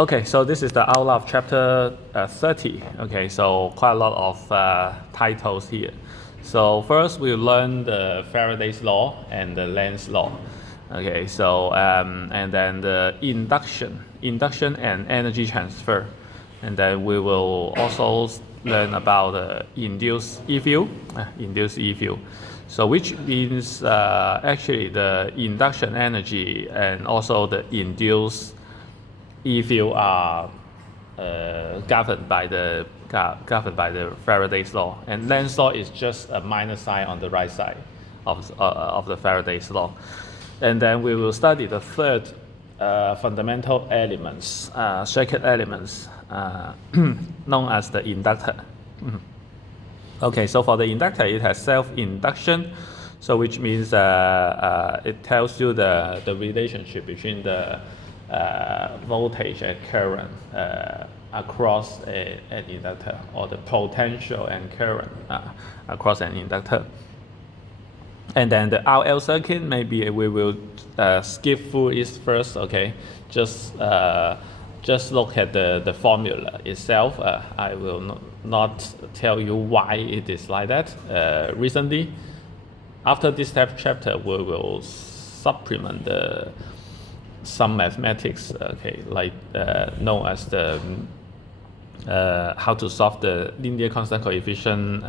Okay, so this is the outline of chapter 30. Okay, so quite a lot of titles here. So first we'll learn the Faraday's law and the Lenz's law. Okay, so and then the induction and energy transfer. And then we will also learn about the induced E field. So which means actually the induction energy and also the induced E field are governed by the Faraday's law, and Lenz's law is just a minus sign on the right side of the Faraday's law. And then we will study the third fundamental elements, circuit elements, known as the inductor. Okay, so for the inductor, it has self-induction, so which means it tells you the relationship between the voltage and current across an inductor, or the potential and current across an inductor. And then the RL circuit, maybe we will skip through it first. Okay, just look at the formula itself. I will not tell you why it is like that. Recently, after this chapter, we will supplement some mathematics, okay, like known as the how to solve the linear constant coefficient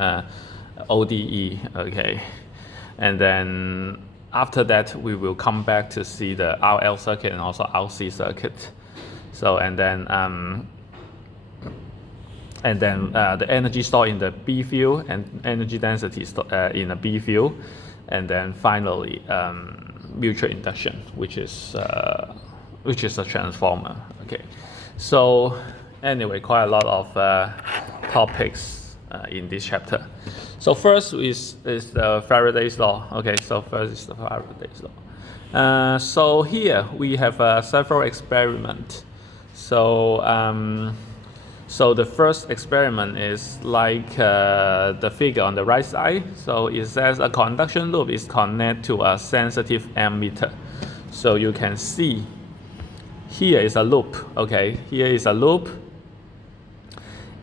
ODE, okay, and then after that we will come back to see the RL circuit and also RC circuit. So and then the energy stored in the B field and energy density in the B field, and then finally mutual induction, which is a transformer. Okay, so anyway, quite a lot of topics in this chapter. So first is the Faraday's law. Okay, so first is the Faraday's law. So here we have several experiments. So the first experiment is like the figure on the right side. So it says a conduction loop is connected to a sensitive ammeter. So you can see here is a loop. Okay, here is a loop.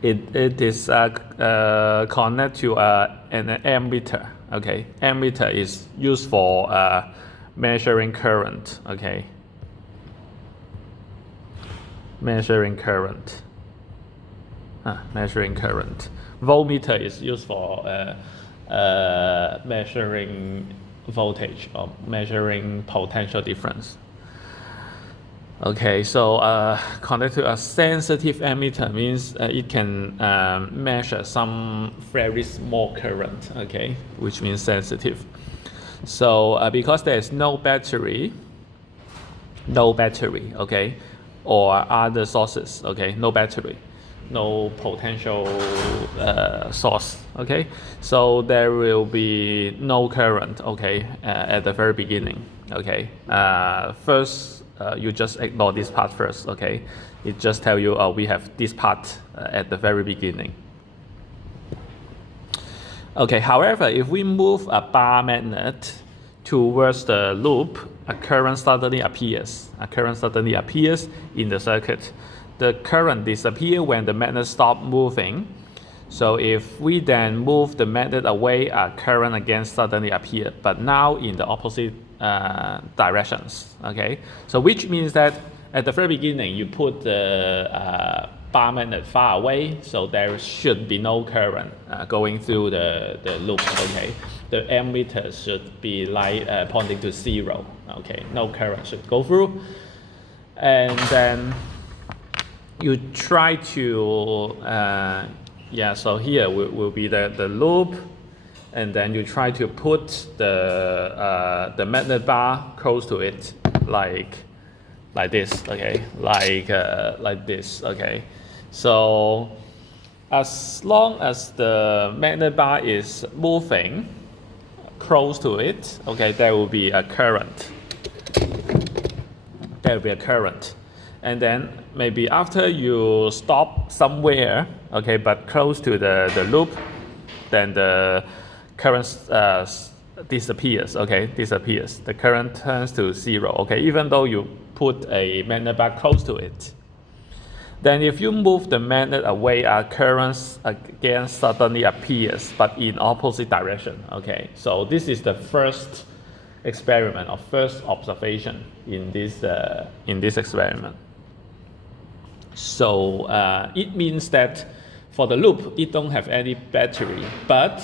It is connected to an ammeter. Okay, ammeter is used for measuring current. Okay, measuring current. Voltmeter is used for measuring voltage or measuring potential difference. Okay, so connected to a sensitive ammeter means it can measure some very small current, okay, which means sensitive. So because there is no battery, okay, or other sources, okay, no battery, no potential source, okay, so there will be no current, okay, at the very beginning. Okay, first you just ignore this part first. Okay, it just tell you we have this part at the very beginning. Okay, however, if we move a bar magnet towards the loop, a current suddenly appears in the circuit. The current disappears when the magnet stops moving. So if we then move the magnet away, a current again suddenly appears, but now in the opposite directions. Okay, so which means that at the very beginning you put the bar magnet far away, so there should be no current going through the loop. Okay, the ammeter should be like pointing to 0. Okay, no current should go through, and then you try to so here will be the loop, and then you try to put the magnet bar close to it, like this. Okay, like this. Okay, so as long as the magnet bar is moving close to it, okay, there will be a current. And then maybe after you stop somewhere, okay, but close to the loop, then the current disappears. Okay, the current turns to 0. Okay, even though you put a magnet bar close to it. Then if you move the magnet away, a current again suddenly appears, but in opposite direction. Okay, so this is the first experiment or first observation in this experiment. So it means that for the loop, it don't have any battery, but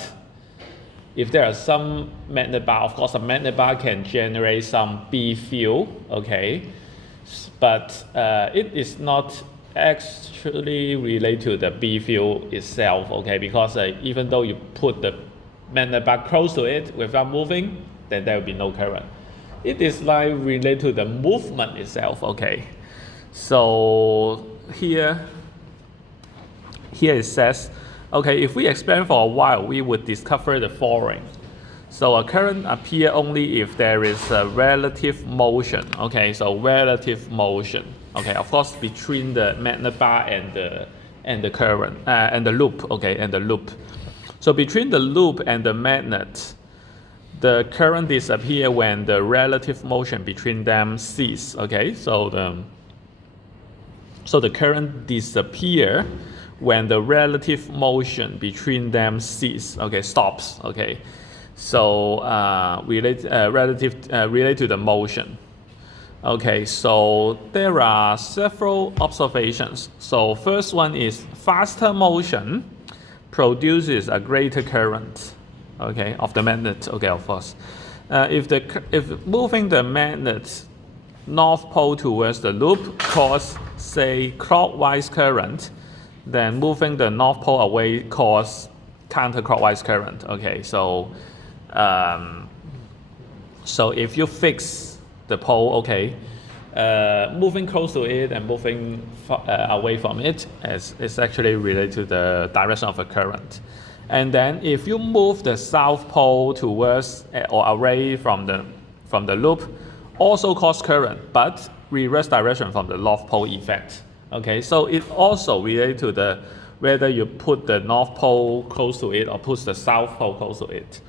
if there are some magnet bar, of course a magnet bar can generate some B field, okay, but it is not actually related to the B field itself, okay, because even though you put the magnet bar close to it without moving, then there will be no current. It is like related to the movement itself, okay. So here it says, okay, if we experiment for a while, we would discover the following. So a current appears only if there is a relative motion. Okay, so relative motion. Okay, of course between the magnet bar and the current and the loop. Okay, and the loop. So between the loop and the magnet, the current disappears when the relative motion between them ceases. Okay, so the current disappears when the relative motion between them ceases. Okay, stops. Okay. So relate to the motion. Okay, so there are several observations. So first one is faster motion produces a greater current, okay, of the magnet. Okay, of course. If moving the magnet north pole towards the loop cause, say, clockwise current, then moving the north pole away cause counterclockwise current. Okay, so if you fix the pole, okay, moving close to it and moving away from it is actually related to the direction of the current. And then if you move the south pole towards or away from the loop, also cause current, but reverse direction from the north pole effect. Okay, so it also related to the whether you put the north pole close to it or put the south pole close to it.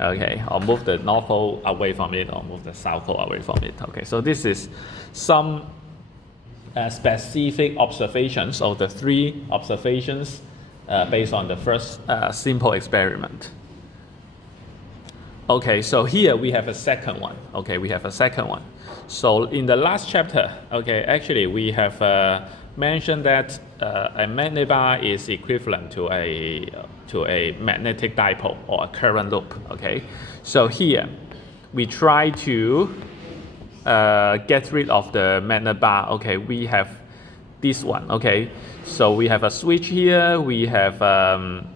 Okay, or move the north pole away from it or move the south pole away from it. Okay, so this is some specific observations of the three observations based on the first simple experiment. Okay, so here we have a second one. Okay, we have a second one. So in the last chapter, okay, actually we have mentioned that a magnet bar is equivalent to a magnetic dipole or a current loop. Okay, so here we try to get rid of the magnet bar. Okay, we have this one. Okay, so we have a switch here. We have a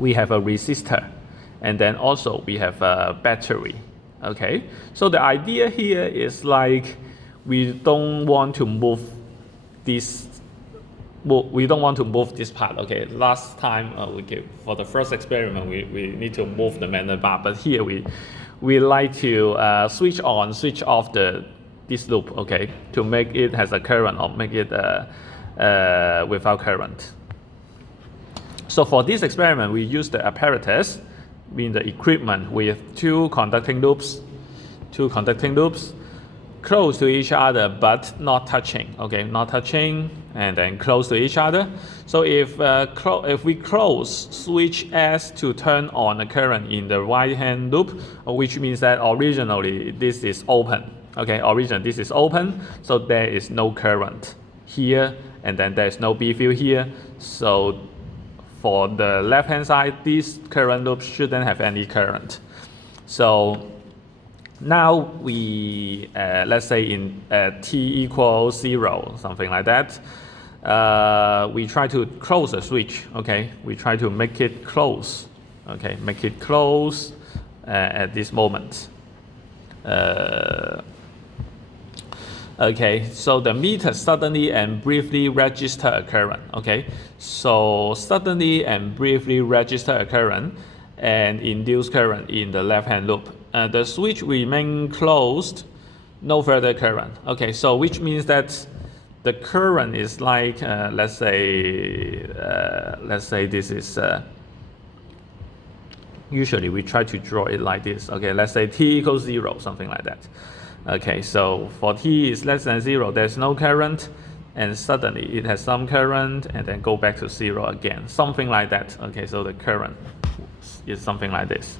resistor, and then also we have a battery. Okay, so the idea here is like we don't want to move this. We don't want to move this part. Okay, last time for the first experiment we need to move the magnet bar, but here we like to switch on, switch off this loop. Okay, to make it has a current or make it without current. So for this experiment, we use the apparatus, mean the equipment, with two conducting loops close to each other but not touching. Okay, not touching and then close to each other. So if we close switch S to turn on the current in the right hand loop, which means that originally this is open. Okay, this is open, so there is no current here, and then there's no B field here. So for the left hand side, this current loop shouldn't have any current. So now we let's say in t equals 0, something like that. We try to close the switch. Okay, we try to make it close. Okay, make it close at this moment. Okay, so the meter suddenly and briefly register a current. Okay, so suddenly and briefly register a current and induce current in the left hand loop. The switch remain closed, no further current. Okay, so which means that the current is like let's say this is usually we try to draw it like this. Okay, let's say t equals 0, something like that. Okay, so for t is less than 0, there's no current. and suddenly it has some current and then go back to 0 again, something like that. Okay, so the current is something like this.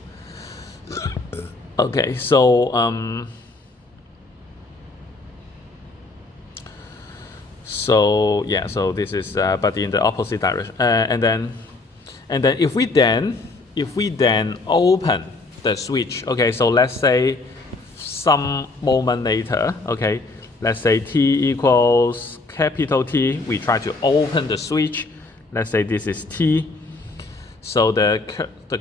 Okay, so so this is but in the opposite direction, and then if we then open the switch, okay, so let's say some moment later, okay, let's say t equals capital T, we try to open the switch, let's say this is T, so the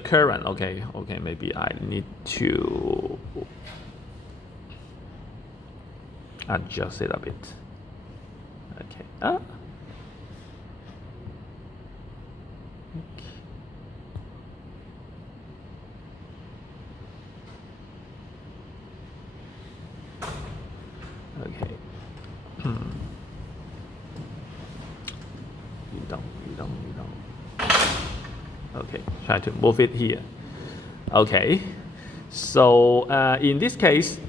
current, okay, maybe I need to adjust it a bit. Okay. Okay. You don't. Okay, try to move it here. Okay. So in this case,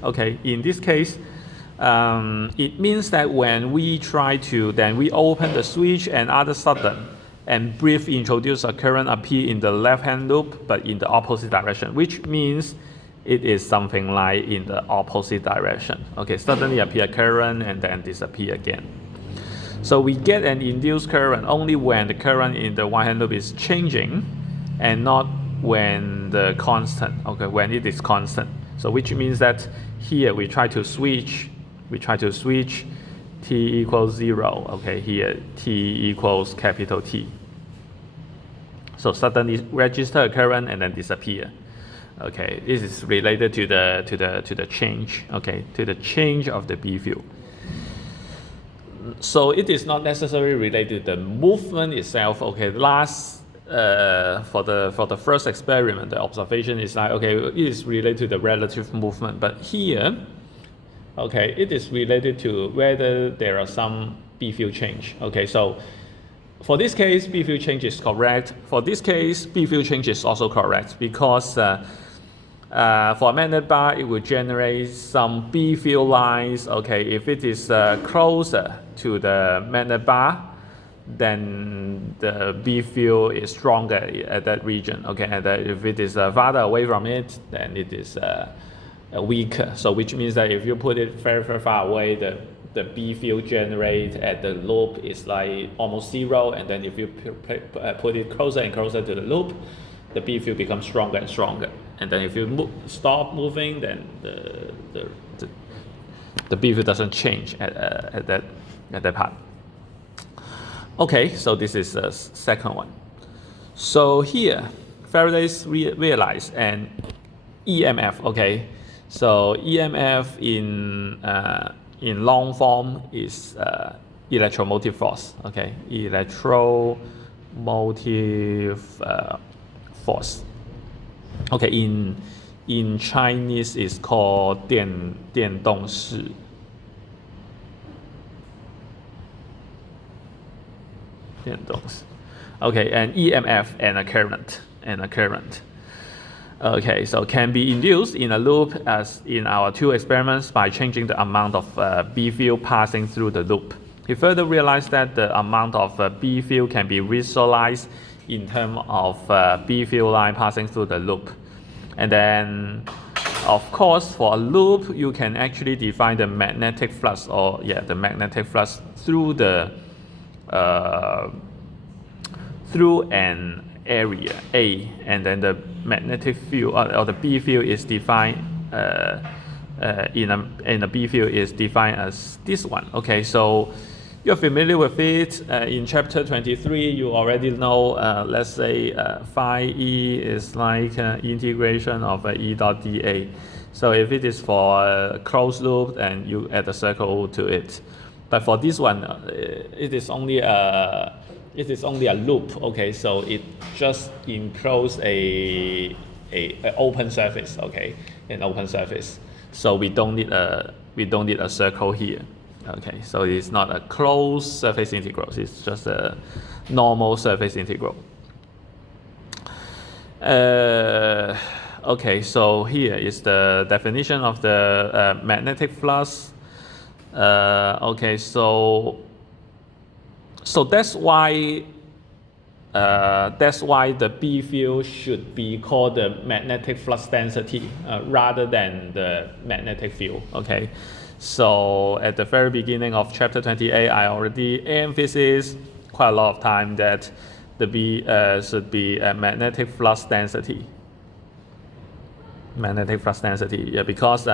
it means that when we try to, then we open the switch and all of a sudden, and brief introduce a current appear in the left-hand loop, but in the opposite direction, which means it is something like in the opposite direction. Okay, suddenly appear current and then disappear again. So we get an induced current only when the current in the one-hand loop is changing, and not when the constant. Okay, when it is constant. So which means that here we try to switch t equals 0. Okay, here t equals capital T. So suddenly register a current and then disappear. Okay, this is related to the change. Okay, to the change of the B field. So it is not necessarily related to the movement itself. Okay, for the first experiment, the observation is like, okay, it is related to the relative movement, but here, okay, it is related to whether there are some B field change. Okay, so for this case, B field change is correct. For this case, B field change is also correct because for a magnet bar, it will generate some B field lines. Okay, if it is closer to the magnet bar, then the B field is stronger at that region. Okay, and if it is farther away from it, then it is weaker. So which means that if you put it very, very far away, the B field generated at the loop is like almost 0, and then if you put it closer and closer to the loop, the B field becomes stronger and stronger. And then if you stop moving, then the B field doesn't change at that part. Okay, so this is the second one. So here, Faraday's realized an EMF. Okay, so EMF in long form is electromotive force. Okay, electromotive force. Okay, in Chinese it's called 电动势. Okay, an EMF and a current. Okay, so can be induced in a loop as in our two experiments by changing the amount of B field passing through the loop. He further realized that the amount of B field can be visualized in terms of B field line passing through the loop. And then, of course, for a loop, you can actually define the magnetic flux, the magnetic flux through through an area A, and then the magnetic field or the B field is defined in a B field is defined as this one. Okay, so you're familiar with it. In chapter 23, you already know, let's say phi E is like integration of E dot dA. So if it is for a closed loop, then you add a circle to it. But for this one, it is only a loop. Okay, so it just encloses a open surface. Okay, an open surface. So we don't need a circle here. Okay, so it's not a closed surface integral. It's just a normal surface integral. Okay, so here is the definition of the magnetic flux. Okay, so So that's why the B field should be called the magnetic flux density rather than the magnetic field. Okay, so at the very beginning of chapter 28, I already emphasized quite a lot of time that the B should be a magnetic flux density. Magnetic flux density, yeah, because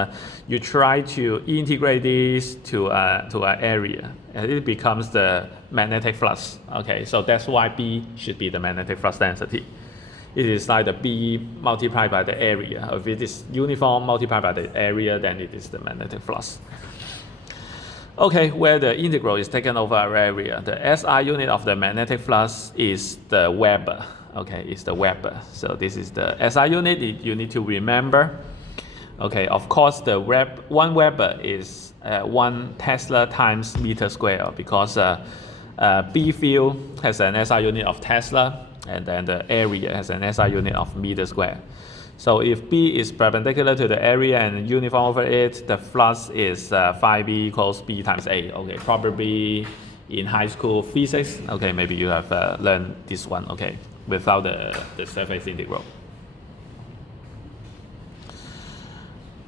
you try to integrate this to an area, and it becomes the magnetic flux. Okay, so that's why B should be the magnetic flux density. It is like the B multiplied by the area. If it is uniform multiplied by the area, then it is the magnetic flux. Okay, where the integral is taken over our area, the SI unit of the magnetic flux is the Weber. Okay, it's the Weber. So this is the SI unit. You need to remember. Okay, of course, the 1 Weber is 1 Tesla times meter square, because B field has an SI unit of Tesla, and then the area has an SI unit of meter square. So if B is perpendicular to the area and uniform over it, the flux is phi B equals B times A. Okay, probably in high school physics. Okay, maybe you have learned this one. Okay, without the surface integral.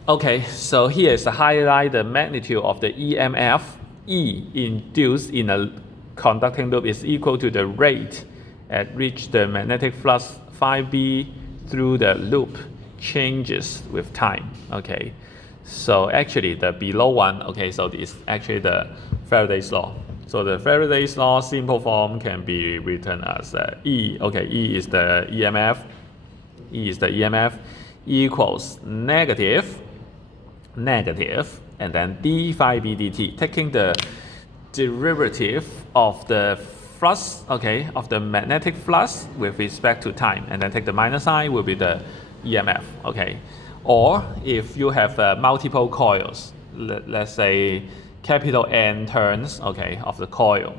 Okay, so here is to highlight the magnitude of the EMF. E induced in a conducting loop is equal to the rate at which the magnetic flux phi B through the loop changes with time. Okay, so actually the below one, okay, so this is actually the Faraday's law. So the Faraday's law simple form can be written as E. Okay, E is the EMF. E is the EMF equals negative, and then d phi b dt. Taking the derivative of the flux, okay, of the magnetic flux with respect to time, and then take the minus sign will be the EMF. Okay, or if you have multiple coils, let's say capital N turns, okay, of the coil,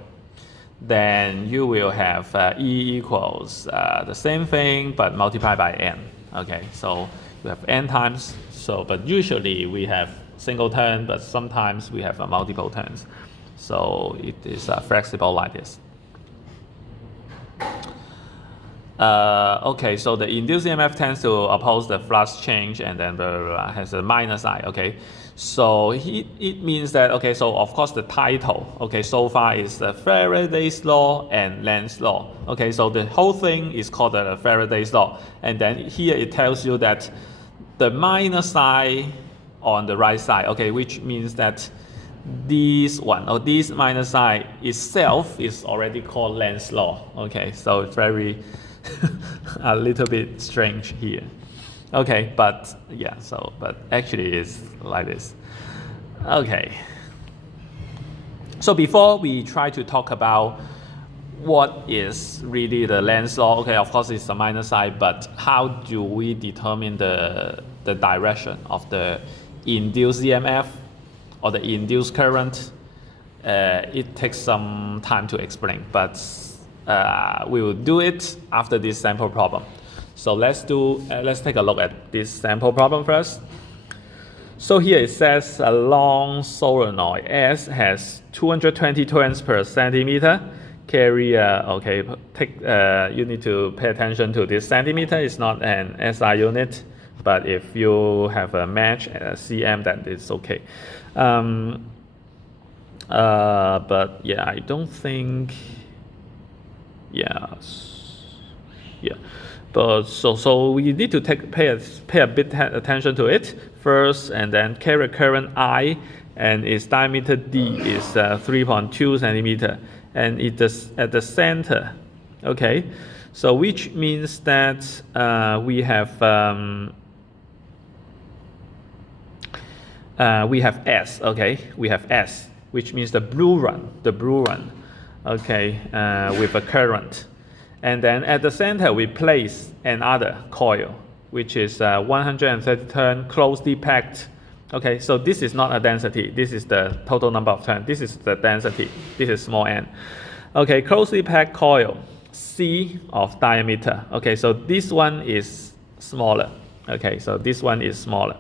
then you will have E equals the same thing but multiplied by N. Okay, so you have N times. So, but usually we have single turn, but sometimes we have multiple turns. So it is flexible like this. Okay, so the induced EMF tends to oppose the flux change, and then has a minus sign. Okay, so it means that, okay, so of course the title, okay, so far is the Faraday's law and Lenz's law. Okay, so the whole thing is called the Faraday's law, and then here it tells you that the minus sign on the right side, okay, which means that this one, or this minus sign itself is already called Lenz's law. Okay, so it's very a little bit strange here. Okay, but yeah, so but actually it's like this. Okay, so before we try to talk about what is really the Lenz's law, okay, of course it's the minus sign, but how do we determine the direction of the induced EMF or the induced current? It takes some time to explain, but we will do it after this sample problem. So let's take a look at this sample problem first. So here it says a long solenoid S has 220 turns per centimeter. Carry okay, you need to pay attention to this centimeter. It's not an SI unit, but if you have a match cm, then it's okay. But yeah, I don't think. Yeah. But so we need to pay a bit attention to it first, and then carry current I, and its diameter D is 3.2 centimeter, and it is at the center. Okay, so which means that we have S. Okay, we have S, which means the blue run. Okay, with a current. And then at the center, we place another coil, which is 130 turn closely packed. Okay, so this is not a density. This is the total number of turns. This is the density. This is small n. Okay, closely packed coil, C of diameter. Okay, so this one is smaller. Okay, so this one is smaller.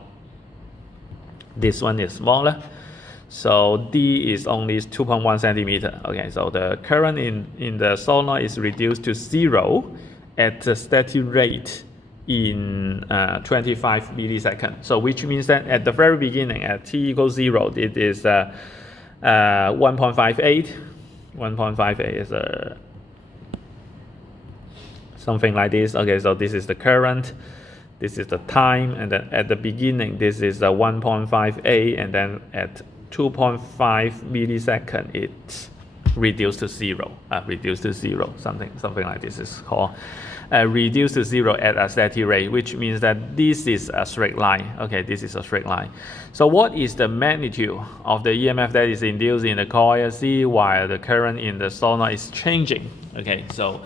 This one is smaller. So D is only 2.1 centimeter. Okay, so the current in the solenoid is reduced to 0 at the steady rate in 25 milliseconds. So which means that at the very beginning, at t equals 0, it is 1.58. 1.58 is something like this. Okay, so this is the current, this is the time, and then at the beginning, this is 1.58, and then at 2.5 millisecond, it's reduced to 0. Something like this is called reduced to 0 at a steady rate, which means that this is a straight line. Okay, this is a straight line. So what is the magnitude of the EMF that is induced in the coil C while the current in the solenoid is changing? Okay, so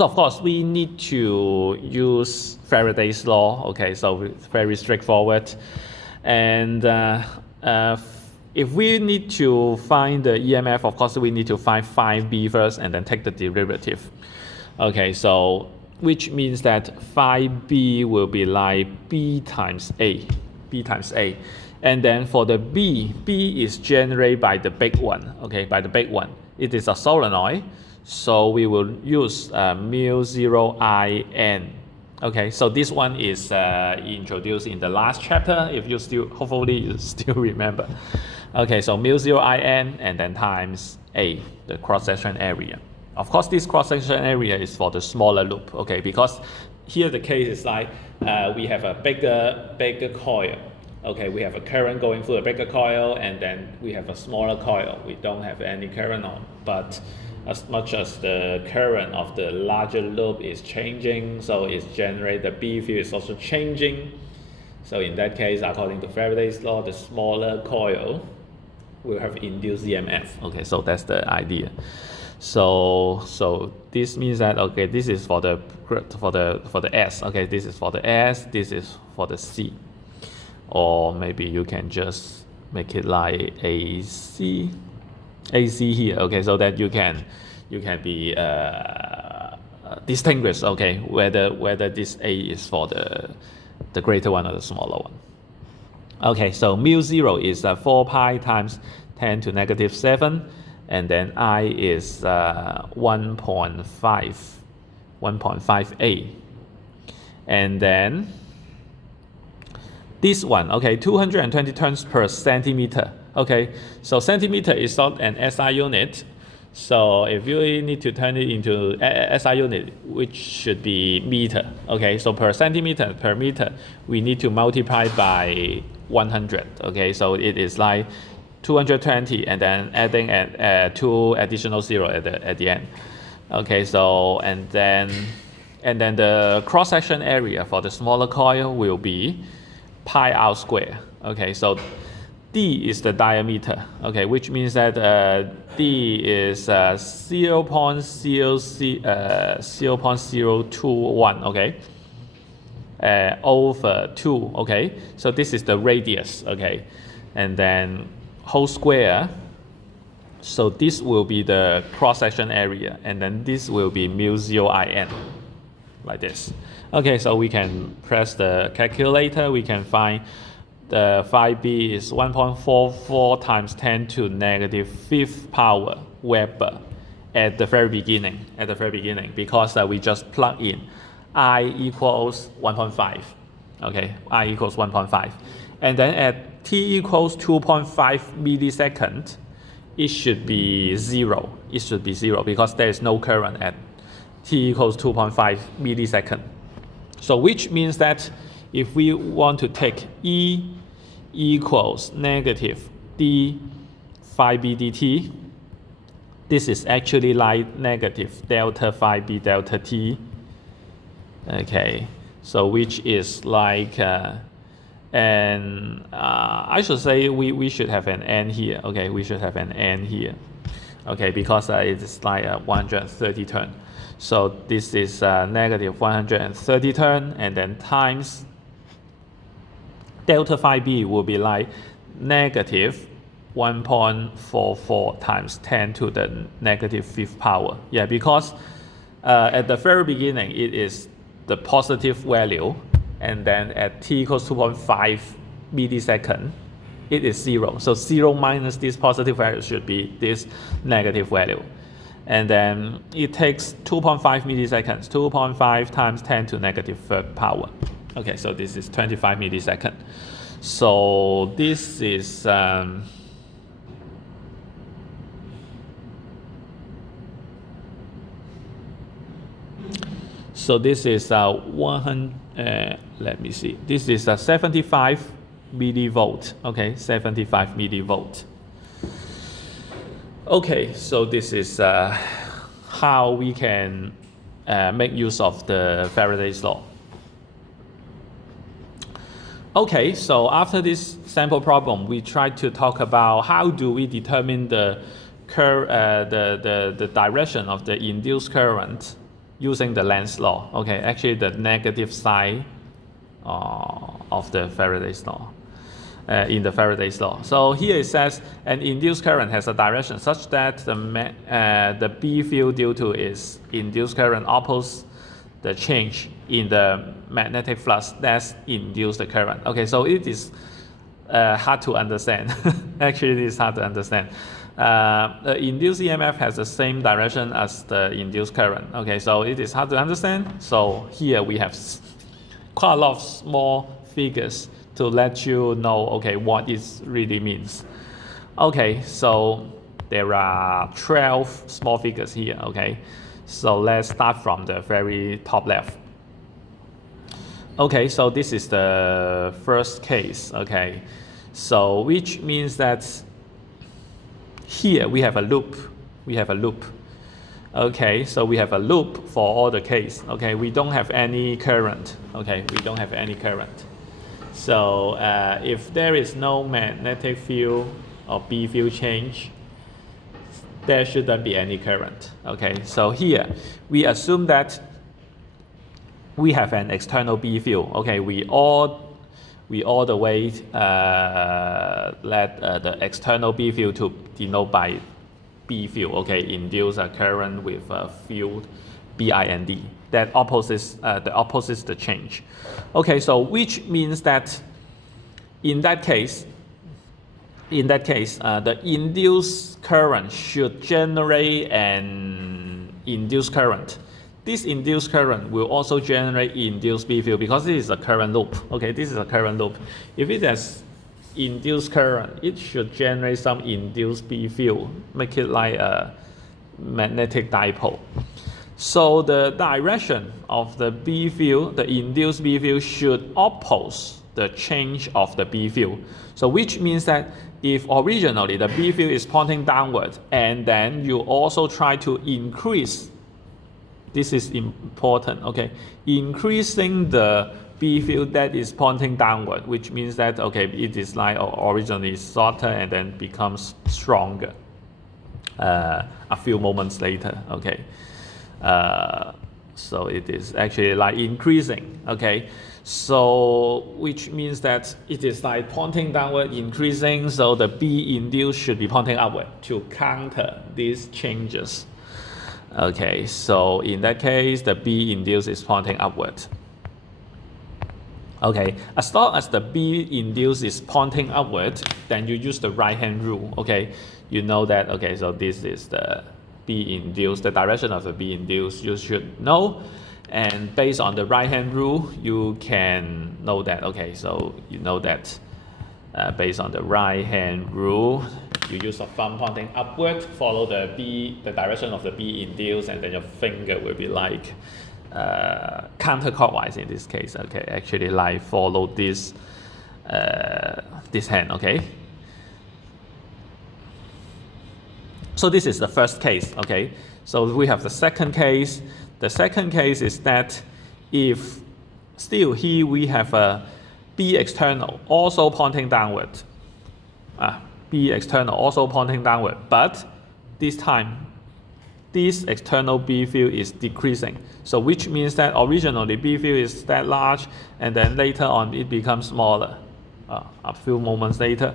of course we need to use Faraday's law. Okay, so it's very straightforward. And if we need to find the EMF, of course we need to find phi B first and then take the derivative. Okay, so which means that phi B will be like B times A. And then for the B is generated by the big one. Okay, by the big one. It is a solenoid, so we will use mu 0 IN. Okay, so this one is introduced in the last chapter. If you hopefully you still remember. Okay, so mu 0 IN and then times A, the cross-section area. Of course, this cross-section area is for the smaller loop, okay, because here the case is like we have a bigger coil. Okay, we have a current going through a bigger coil, and then we have a smaller coil. We don't have any current on, but as much as the current of the larger loop is changing, so it's generated, the B field is also changing. So in that case, according to Faraday's law, the smaller coil will have induced EMF. Okay, so that's the idea. So this means that, okay, this is for the S. Okay, this is for the S. This is for the C. Or maybe you can just make it like AC here. Okay, so that you can be distinguished. Okay, whether this A is for the greater one or the smaller one. Okay, so mu 0 is 4 pi times 10 to negative 7, and then I is 1.58. And then this one, okay, 220 turns per centimeter. Okay, so centimeter is not an SI unit. So if you need to turn it into SI unit, which should be meter. Okay, so per centimeter, per meter, we need to multiply by 100. Okay, so it is like 220 and then adding 2 additional 0 at the end. Okay, so and then the cross-section area for the smaller coil will be pi r square. Okay, so D is the diameter, okay, which means that D is 0.021, okay, over 2, okay, so this is the radius, okay, and then whole square, so this will be the cross-section area, and then this will be mu 0 IN, like this. Okay, so we can press the calculator, we can find the phi B is 1.44 times 10 to negative 5th power Weber at the very beginning, because we just plug in I equals 1.5, okay, I equals 1.5, and then at t equals 2.5 millisecond, it should be 0, because there is no current at t equals 2.5 millisecond. So which means that if we want to take E equals negative d phi b dt, this is actually like negative delta phi b delta t. Okay, so which is like and I should say we should have an n here. Okay, we should have an n here. Okay, because it is like 130 turn. So this is negative 130 turn, and then times delta phi b will be like negative 1.44 times 10 to the negative 5th power. Yeah, because at the very beginning it is the positive value, and then at t equals 2.5 millisecond, it is 0. So 0 minus this positive value should be this negative value. And then it takes 2.5 milliseconds, 2.5 times 10 to negative third power. Okay, so this is 25 milliseconds. So this is so this is 100. Let me see. This is 75 millivolt. Okay, 75 millivolt. Okay, so this is how we can make use of the Faraday's law. Okay, so after this sample problem, we try to talk about how do we determine the direction of the induced current using the Lenz's law. Okay, actually the negative side of the Faraday's law. In the Faraday's law. So here it says an induced current has a direction such that the B field due to its induced current opposes the change in the magnetic flux that induced the current. Okay, so it is hard to understand. Actually, it is hard to understand. The induced EMF has the same direction as the induced current. Okay, so it is hard to understand. So here we have quite a lot of small figures to let you know, okay, what it really means. Okay, so there are 12 small figures here, okay? So let's start from the very top left. Okay, so this is the first case, okay? So which means that here we have a loop. Okay, so we have a loop for all the case. Okay, we don't have any current. Okay, we don't have any current. So if there is no magnetic field or B field change, there shouldn't be any current. Okay, so here we assume that we have an external B field. Okay, we all the way let the external B field to denote by B field. Okay, induce a current with a field BIND that opposes the change. Okay, so which means that in that case, the induced current should generate an induced current. This induced current will also generate induced B field because this is a current loop. Okay, this is a current loop. If it has induced current, it should generate some induced B field, make it like a magnetic dipole. So the direction of the B field, the induced B field, should oppose the change of the B field. So which means that if originally the B field is pointing downward and then you also try to increase, this is important, okay, increasing the B field that is pointing downward, which means that, okay, it is like originally shorter and then becomes stronger a few moments later, okay. So it is actually like increasing, okay. So which means that it is like pointing downward, increasing, so the B induced should be pointing upward to counter these changes. Okay, so in that case, the B induced is pointing upward. Okay, as long as the B induced is pointing upward, then you use the right hand rule, okay. You know that, okay, so this is the B induced, the direction of the B induced, you should know. And based on the right hand rule, you can know that, okay, so you know that based on the right hand rule, you use a thumb pointing upward, follow the direction of the B induced, and then your finger will be like counterclockwise in this case, okay, actually like follow this hand, okay. So this is the first case, okay. So we have the second case. The second case is that if still here we have a B external also pointing downward, B external also pointing downward, but this time this external B field is decreasing. So which means that originally B field is that large and then later on it becomes smaller a few moments later.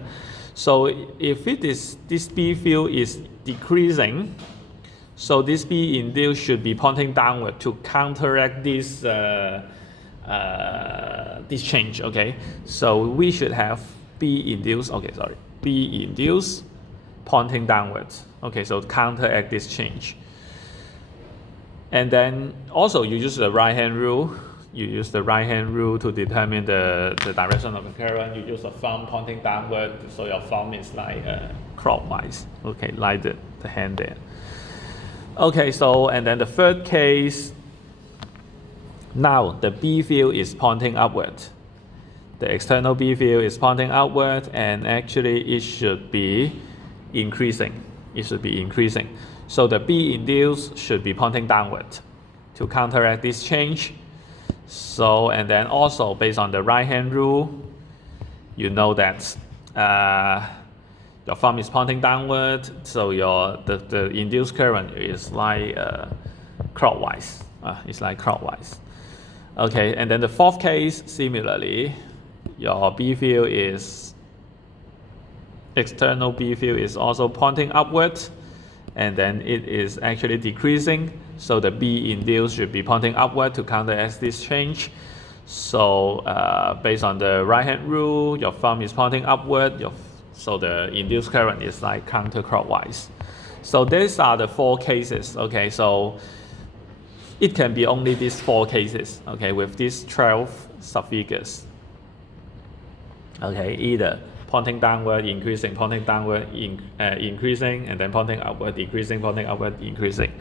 So if it is this B field is decreasing, so this B induced should be pointing downward to counteract this this change. Okay, so we should have B induced. Okay, sorry, B induced pointing downwards. Okay, so counteract this change. And then also you use the right hand rule. You use the right hand rule to determine the direction of the current. You use the thumb pointing downward, so your thumb is like clockwise. Okay, like the hand there. Okay, so and then the third case, now the B field is pointing upward. The external B field is pointing outward, and actually it should be increasing. It should be increasing. So the B induced should be pointing downward to counteract this change. So, and then also based on the right hand rule, you know that your thumb is pointing downward, so the induced current is like clockwise. It's like clockwise. Okay, and then the fourth case, similarly, your B field is external B field is also pointing upward, and then it is actually decreasing. So the B induced should be pointing upward to counteract this change. So based on the right hand rule, your thumb is pointing upward, so the induced current is like counterclockwise. So these are the four cases. Okay, so it can be only these four cases. Okay, with these 12 subfigures. Okay, either pointing downward, increasing, pointing downward, increasing, and then pointing upward, decreasing, pointing upward, increasing.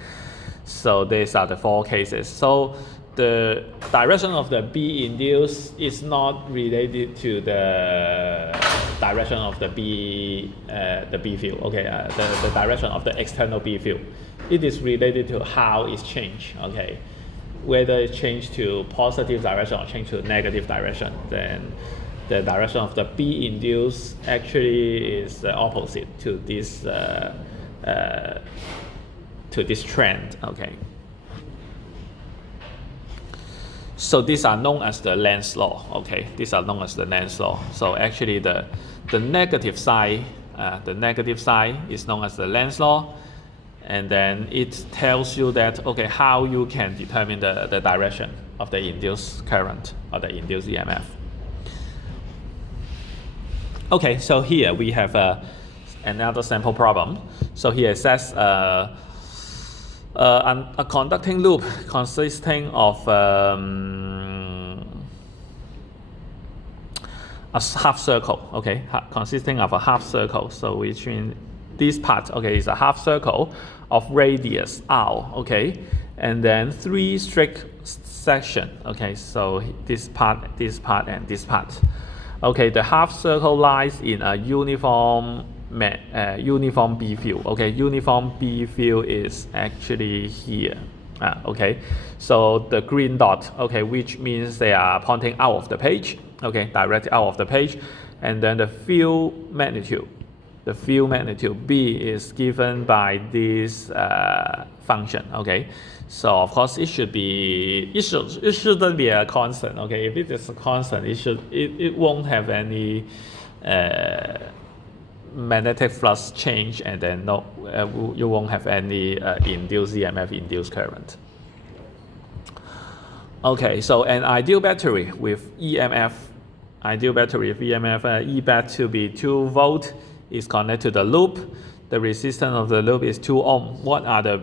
So these are the four cases. So the direction of the B induced is not related to the direction of the B field. Okay, the direction of the external B field. It is related to how it's changed. Okay, whether it changed to positive direction or changed to negative direction, then the direction of the B induced actually is the opposite to this trend. Okay. So these are known as the Lenz's law. Okay, these are known as the Lenz's law. So actually, the negative side is known as the Lenz's law, and then it tells you that okay, how you can determine the direction of the induced current or the induced EMF. Okay, so here we have another sample problem. So here it says a conducting loop consisting of a half circle. Okay, consisting of a half circle. So which means this part, okay, is a half circle of radius r. Okay, and then 3 strict sections. Okay, so this part, and this part. Okay, the half circle lies in a uniform B field. Okay, uniform B field is actually here. Okay, so the green dot, okay, which means they are pointing out of the page. Okay, directly out of the page, and then the field magnitude. The field magnitude B is given by this function. Okay, so of course it shouldn't be a constant. Okay, if it is a constant, it won't have any magnetic flux change, and then you won't have any induced EMF, induced current. Okay, so an ideal battery with EMF, E bat to be 2 volt is connected to the loop. The resistance of the loop is 2 ohm. What are the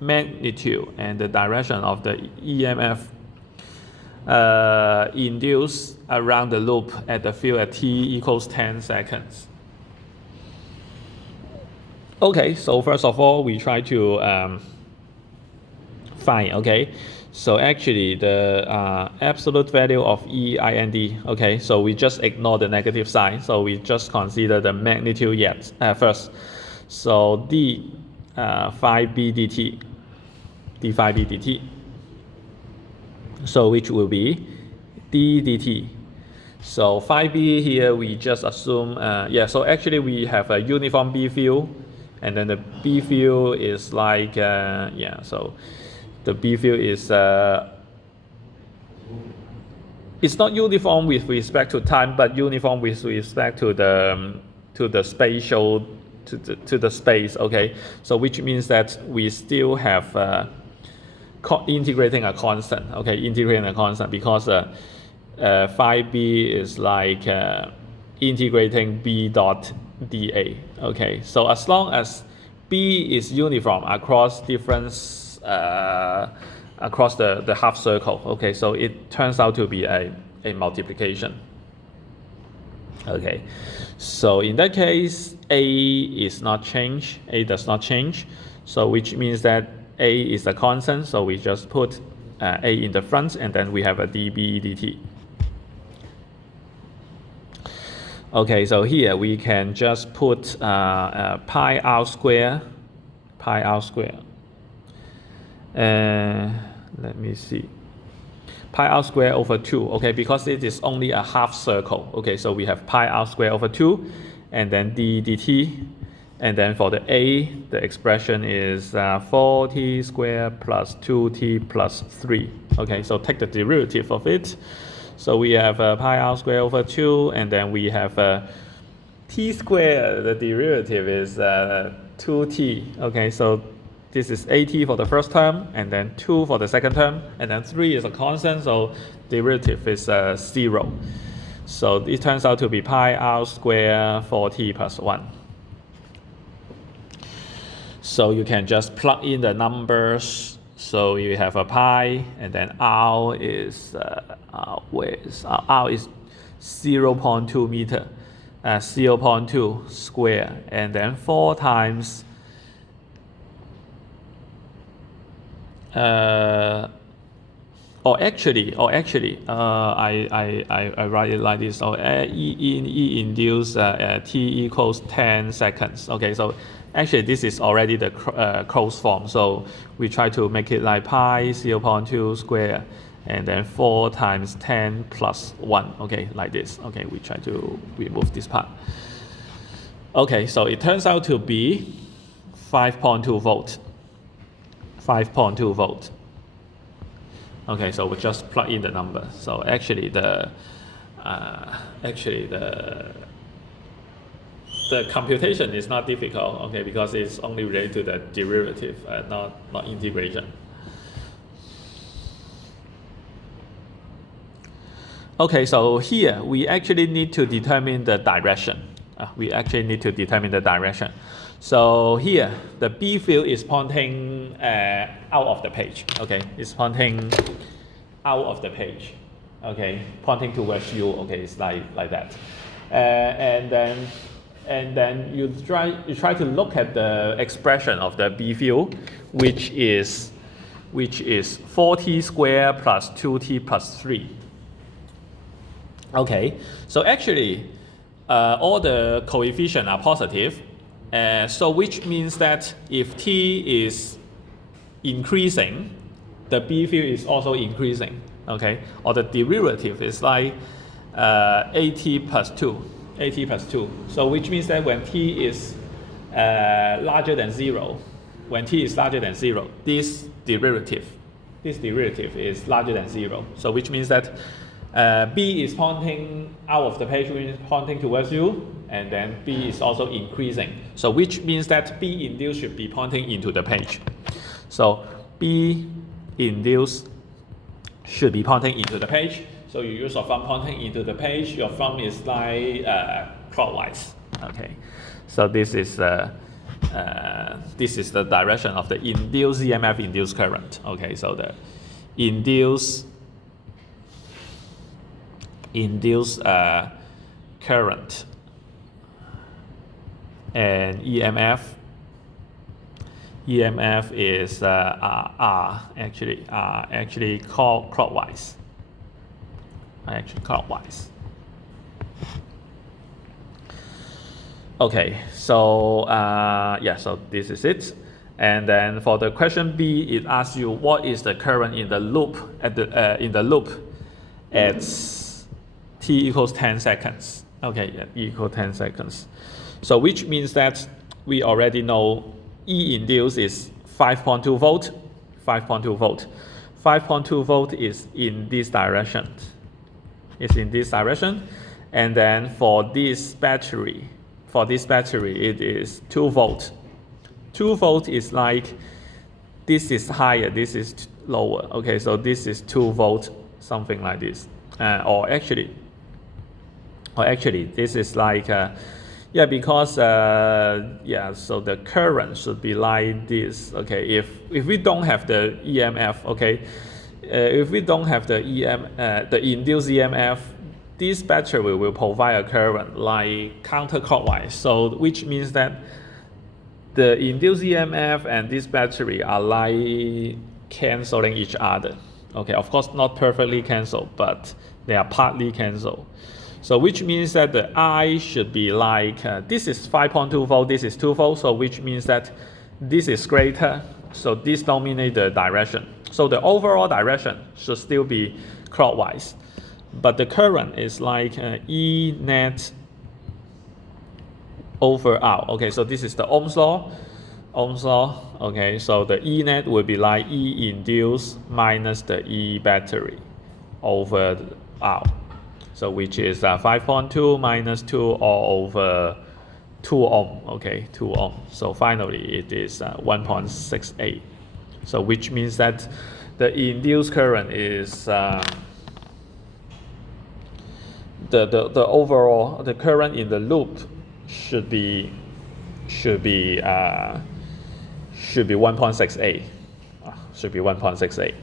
magnitude and the direction of the EMF induced around the loop at the field at t equals 10 seconds? Okay, so first of all, we try to find, okay, so actually the absolute value of EIND, okay, so we just ignore the negative sign, so we just consider the magnitude first. So d 5b dt, d5b dt, so which will be d dt. So 5b here we just assume, so actually we have a uniform B field, and then the B field is like, so the B field is, it's not uniform with respect to time, but uniform with respect to the spatial, to the space. Okay, so which means that we still have integrating a constant. Okay, integrating a constant because phi b is like integrating b dot dA. Okay, so as long as b is uniform across different across the half circle. Okay, so it turns out to be a multiplication. Okay, so in that case, a is not changed. A does not change. So which means that a is a constant. So we just put a in the front, and then we have a dB dt. Okay, so here we can just put pi r square. Let me see. Pi r square over 2, okay, because it is only a half circle. Okay, so we have pi r square over 2, and then d dt. And then for the a, the expression is 4t squared plus 2t plus 3. Okay, so take the derivative of it. So we have pi r squared over 2, and then we have t squared. The derivative is 2t. Okay, so this is at for the first term, and then 2 for the second term, and then 3 is a constant, so derivative is 0. So it turns out to be pi r squared 4t plus 1. So you can just plug in the numbers. So you have a pi, and then r is r is 0.2 meter, 0.2 square, and then 4 times I write it like this. So E induced t equals 10 seconds. Okay, so actually this is already the closed form. So we try to make it like pi 0.2 square, and then 4 times 10 plus 1. Okay, like this. Okay, we try to remove this part. Okay, so it turns out to be 5.2 volt. 5.2 volt. Okay, so we just plug in the number. So actually the computation is not difficult. Okay, because it's only related to the derivative, not integration. Okay, so here we actually need to determine the direction. So here, the B field is pointing out of the page. Okay, it's pointing out of the page. Okay, pointing towards you. Okay, it's like that. And then you try to look at the expression of the B field, which is 4t squared plus 2t plus 3. Okay, so actually, all the coefficients are positive. So which means that if t is increasing, the B field is also increasing. Okay, or the derivative is like at plus 2. So which means that when t is larger than 0, this derivative is larger than 0. So which means that B is pointing out of the page, which is pointing towards you, and then B is also increasing. So which means that B induced should be pointing into the page. So B induced should be pointing into the page. So you use your thumb pointing into the page. Your thumb is like clockwise. Okay. So this is the direction of the induced EMF, induced current. Okay. So the induced current and EMF is actually clockwise. Okay, so so this is it. And then for the question B, it asks you what is the current in the loop at t equals 10 seconds. Okay, yeah, equal 10 seconds. So which means that we already know E induced is 5.2 volt. 5.2 volt. 5.2 volt is in this direction. And then for this battery, it is 2 volt. 2 volt is like, this is higher, this is lower. Okay, so this is 2 volt, something like this. Or actually, this is like, yeah, because, yeah, so the current should be like this. Okay, if we don't have the EMF, okay, if we don't have the the induced EMF, this battery will provide a current like counterclockwise. So which means that the induced EMF and this battery are like canceling each other. Okay, of course not perfectly cancel, but they are partly cancel. So which means that the I should be like, this is 5.2 volt, this is 2 volt, so which means that this is greater, so this dominates the direction. So the overall direction should still be clockwise, but the current is like E net over R. Okay, so this is the Ohm's law. Okay, so the E net will be like E induced minus the E battery over R. So which is 5.2 minus 2 all over 2 ohm. Okay, 2 ohm. So finally it is 1.68. So which means that the induced current is the overall, the current in the loop should be 1.68. Should be 1.68.